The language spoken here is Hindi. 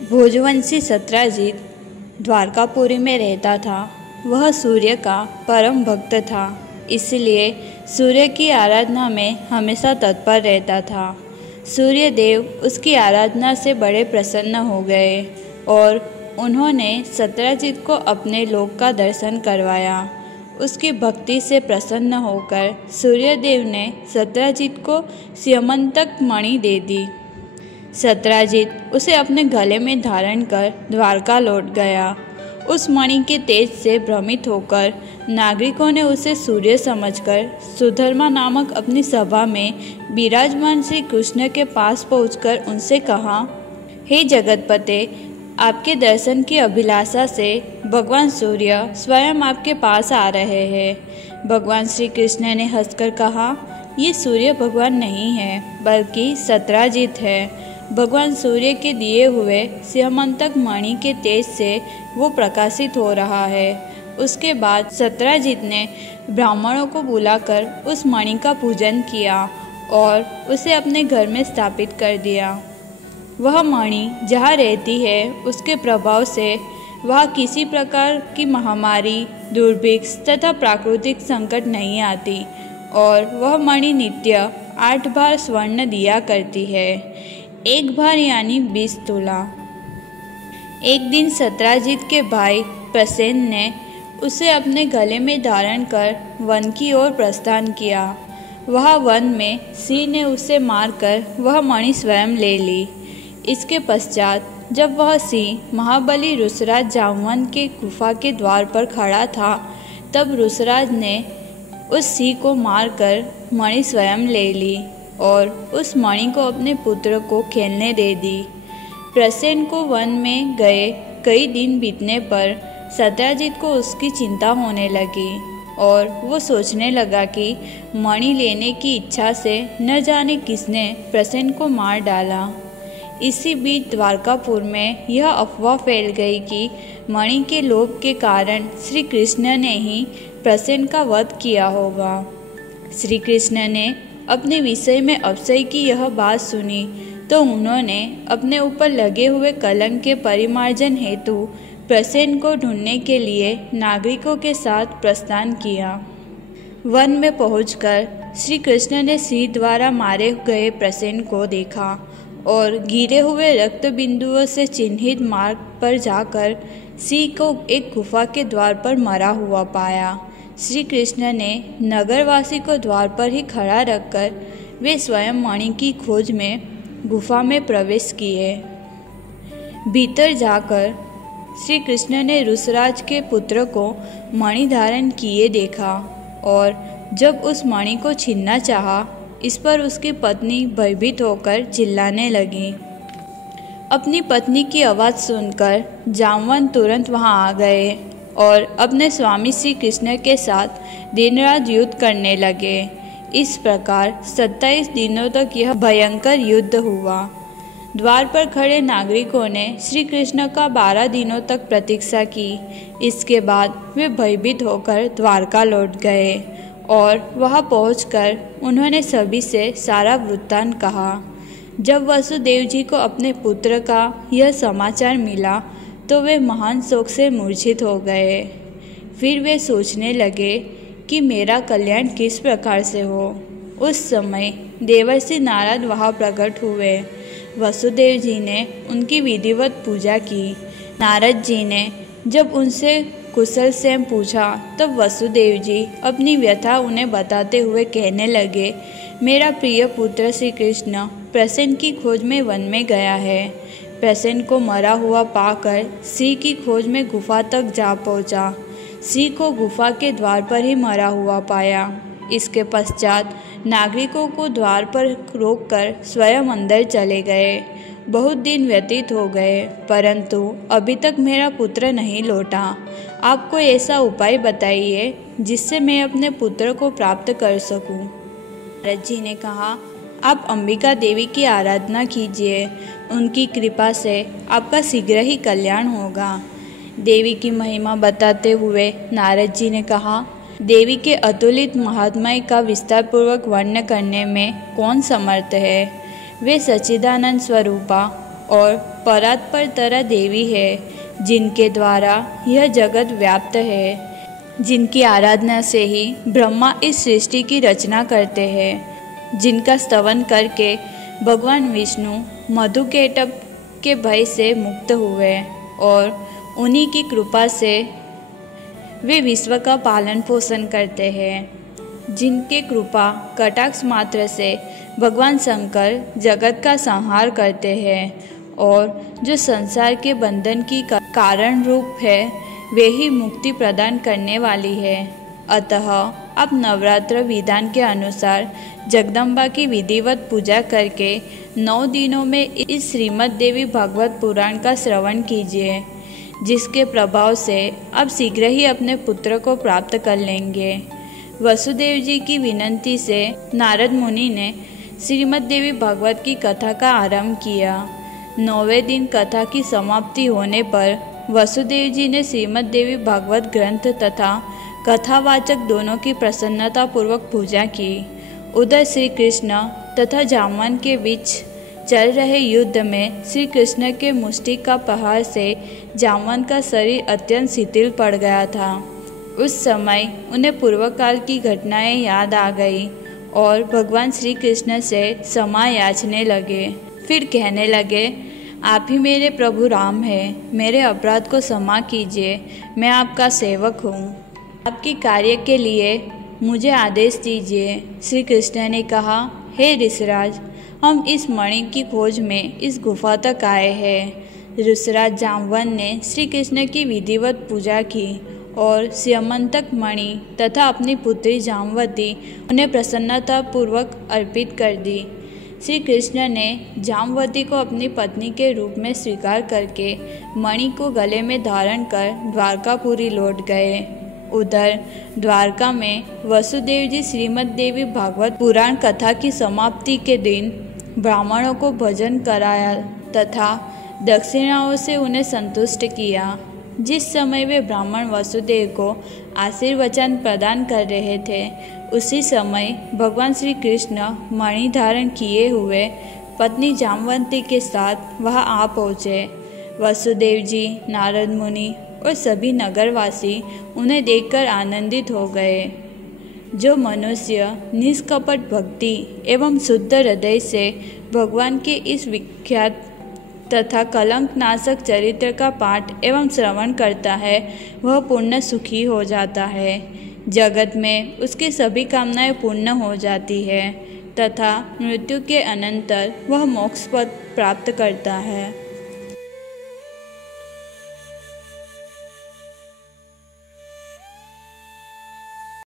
भोजवंशी सत्राजित द्वारकापुरी में रहता था। वह सूर्य का परम भक्त था, इसलिए सूर्य की आराधना में हमेशा तत्पर रहता था। सूर्य देव उसकी आराधना से बड़े प्रसन्न हो गए और उन्होंने सत्राजित को अपने लोक का दर्शन करवाया। उसकी भक्ति से प्रसन्न होकर सूर्यदेव ने सत्राजित को स्यमंतक मणि दे दी। सत्राजित उसे अपने गले में धारण कर द्वारका लौट गया। उस मणि के तेज से भ्रमित होकर नागरिकों ने उसे सूर्य समझकर सुधर्मा नामक अपनी सभा में विराजमान श्री कृष्ण के पास पहुंचकर उनसे कहा, हे जगतपते, आपके दर्शन की अभिलाषा से भगवान सूर्य स्वयं आपके पास आ रहे हैं। भगवान श्री कृष्ण ने हंसकर कहा, ये सूर्य भगवान नहीं है बल्कि सत्राजित है। भगवान सूर्य के दिए हुए स्यमंतक मणि के तेज से वो प्रकाशित हो रहा है। उसके बाद सत्राजित ने ब्राह्मणों को बुलाकर उस मणि का पूजन किया और उसे अपने घर में स्थापित कर दिया। वह मणि जहाँ रहती है उसके प्रभाव से वहाँ किसी प्रकार की महामारी, दुर्भिक्ष तथा प्राकृतिक संकट नहीं आती और वह मणि नित्य 8 बार स्वर्ण दिया करती है। 1 बार यानी 20 तोला। एक दिन सत्राजित के भाई प्रसेन ने उसे अपने गले में धारण कर वन की ओर प्रस्थान किया। वह वन में सिंह ने उसे मारकर वह मणि स्वयं ले ली। इसके पश्चात जब वह सिंह महाबली रुसराज जामवंत के गुफा के द्वार पर खड़ा था, तब रुसराज ने उस सिंह को मारकर मणि स्वयं ले ली और उस मणि को अपने पुत्र को खेलने दे दी। प्रसेन को वन में गए कई दिन बीतने पर सत्राजित को उसकी चिंता होने लगी और वो सोचने लगा कि मणि लेने की इच्छा से न जाने किसने प्रसेन को मार डाला। इसी बीच द्वारकापुर में यह अफवाह फैल गई कि मणि के लोभ के कारण श्री कृष्ण ने ही प्रसेन का वध किया होगा। श्री कृष्ण ने अपने विषय में अक्षय की यह बात सुनी तो उन्होंने अपने ऊपर लगे हुए कलंक के परिमार्जन हेतु प्रसेन को ढूंढने के लिए नागरिकों के साथ प्रस्थान किया। वन में पहुंचकर श्री कृष्ण ने सिंह द्वारा मारे गए प्रसेन को देखा और गिरे हुए रक्त बिंदुओं से चिन्हित मार्ग पर जाकर सिंह को एक गुफा के द्वार पर मरा हुआ पाया। श्री कृष्ण ने नगरवासी को द्वार पर ही खड़ा रखकर वे स्वयं मणि की खोज में गुफा में प्रवेश किए। भीतर जाकर श्री कृष्ण ने रुसराज के पुत्र को मणि धारण किए देखा और जब उस मणि को छीनना चाहा, इस पर उसकी पत्नी भयभीत होकर चिल्लाने लगी। अपनी पत्नी की आवाज़ सुनकर जामवंत तुरंत वहां आ गए और अपने स्वामी श्री कृष्ण के साथ दिन रात युद्ध करने लगे। इस प्रकार 27 दिनों तक यह भयंकर युद्ध हुआ। द्वार पर खड़े नागरिकों ने श्री कृष्ण का 12 दिनों तक प्रतीक्षा की। इसके बाद वे भयभीत होकर द्वारका लौट गए और वहां पहुंचकर उन्होंने सभी से सारा वृत्तांत कहा। जब वसुदेव जी को अपने पुत्र का यह समाचार मिला तो वे महान शोक से मूर्छित हो गए। फिर वे सोचने लगे कि मेरा कल्याण किस प्रकार से हो। उस समय देवर्षि नारद वहाँ प्रकट हुए। वसुदेव जी ने उनकी विधिवत पूजा की। नारद जी ने जब उनसे कुशल से पूछा तब वसुदेव जी अपनी व्यथा उन्हें बताते हुए कहने लगे, मेरा प्रिय पुत्र श्री कृष्ण प्रसेन की खोज में वन में गया है। प्रसेन को मरा हुआ पाकर सिंह की खोज में गुफा तक जा पहुंचा। सिंह को गुफा के द्वार पर ही मरा हुआ पाया। इसके पश्चात नागरिकों को द्वार पर रोककर स्वयं अंदर चले गए। बहुत दिन व्यतीत हो गए परंतु अभी तक मेरा पुत्र नहीं लौटा। आप कोई ऐसा उपाय बताइए जिससे मैं अपने पुत्र को प्राप्त कर सकूं। नारद जी ने कहा, आप अंबिका देवी की आराधना कीजिए। उनकी कृपा से आपका शीघ्र ही कल्याण होगा। देवी की महिमा बताते हुए नारद जी ने कहा, देवी के अतुलित महात्म्य का विस्तार पूर्वक वर्णन करने में कौन समर्थ है। वे सच्चिदानंद स्वरूपा और परात्परतरा देवी है, जिनके द्वारा यह जगत व्याप्त है, जिनकी आराधना से ही ब्रह्मा इस सृष्टि की रचना करते हैं, जिनका स्तवन करके भगवान विष्णु मधुकैटभ के भय से मुक्त हुए और उन्हीं की कृपा से वे विश्व का पालन पोषण करते हैं, जिनके कृपा कटाक्ष मात्र से भगवान शंकर जगत का संहार करते हैं और जो संसार के बंधन की कारण रूप है, वे ही मुक्ति प्रदान करने वाली है। अतः अब नवरात्र विधान के अनुसार जगदम्बा की विधिवत पूजा करके 9 दिनों में इस श्रीमद् देवी भागवत पुराण का श्रवण कीजिए, जिसके प्रभाव से अब शीघ्र ही अपने पुत्र को प्राप्त कर लेंगे। वसुदेव जी की विनंती से नारद मुनि ने श्रीमद् देवी भागवत की कथा का आरंभ किया। 9वें दिन कथा की समाप्ति होने पर वसुदेव जी ने श्रीमद् देवी भागवत ग्रंथ तथा कथावाचक दोनों की प्रसन्नता पूर्वक पूजा की। उधर श्री कृष्ण तथा जामवंत के बीच चल रहे युद्ध में श्री कृष्ण के मुष्टि का प्रहार से जामवंत का शरीर अत्यंत शिथिल पड़ गया था। उस समय उन्हें पूर्व काल की घटनाएं याद आ गई और भगवान श्री कृष्ण से क्षमा याचने लगे। फिर कहने लगे, आप ही मेरे प्रभु राम हैं, मेरे अपराध को क्षमा कीजिए, मैं आपका सेवक हूँ, आपके कार्य के लिए मुझे आदेश दीजिए। श्री कृष्ण ने कहा, हे ऋषराज, हम इस मणि की खोज में इस गुफा तक आए हैं। ऋषराज जामवंत ने श्री कृष्ण की विधिवत पूजा की और स्यमंतक मणि तथा अपनी पुत्री जामवती उन्हें प्रसन्नतापूर्वक अर्पित कर दी। श्री कृष्ण ने जामवती को अपनी पत्नी के रूप में स्वीकार करके मणि को गले में धारण कर द्वारकापुरी लौट गए। उधर द्वारका में वसुदेव जी श्रीमद् देवी भागवत पुराण कथा की समाप्ति के दिन ब्राह्मणों को भोजन कराया तथा दक्षिणाओं से उन्हें संतुष्ट किया। जिस समय वे ब्राह्मण वसुदेव को आशीर्वचन प्रदान कर रहे थे, उसी समय भगवान श्री कृष्ण मणि धारण किए हुए पत्नी जामवंती के साथ वहां आ पहुँचे। वसुदेव जी, नारद मुनि और सभी नगरवासी उन्हें देखकर आनंदित हो गए। जो मनुष्य निष्कपट भक्ति एवं शुद्ध हृदय से भगवान के इस विख्यात तथा कलंक नाशक चरित्र का पाठ एवं श्रवण करता है, वह पूर्ण सुखी हो जाता है। जगत में उसकी सभी कामनाएं पूर्ण हो जाती है तथा मृत्यु के अनंतर वह मोक्ष पद प्राप्त करता है।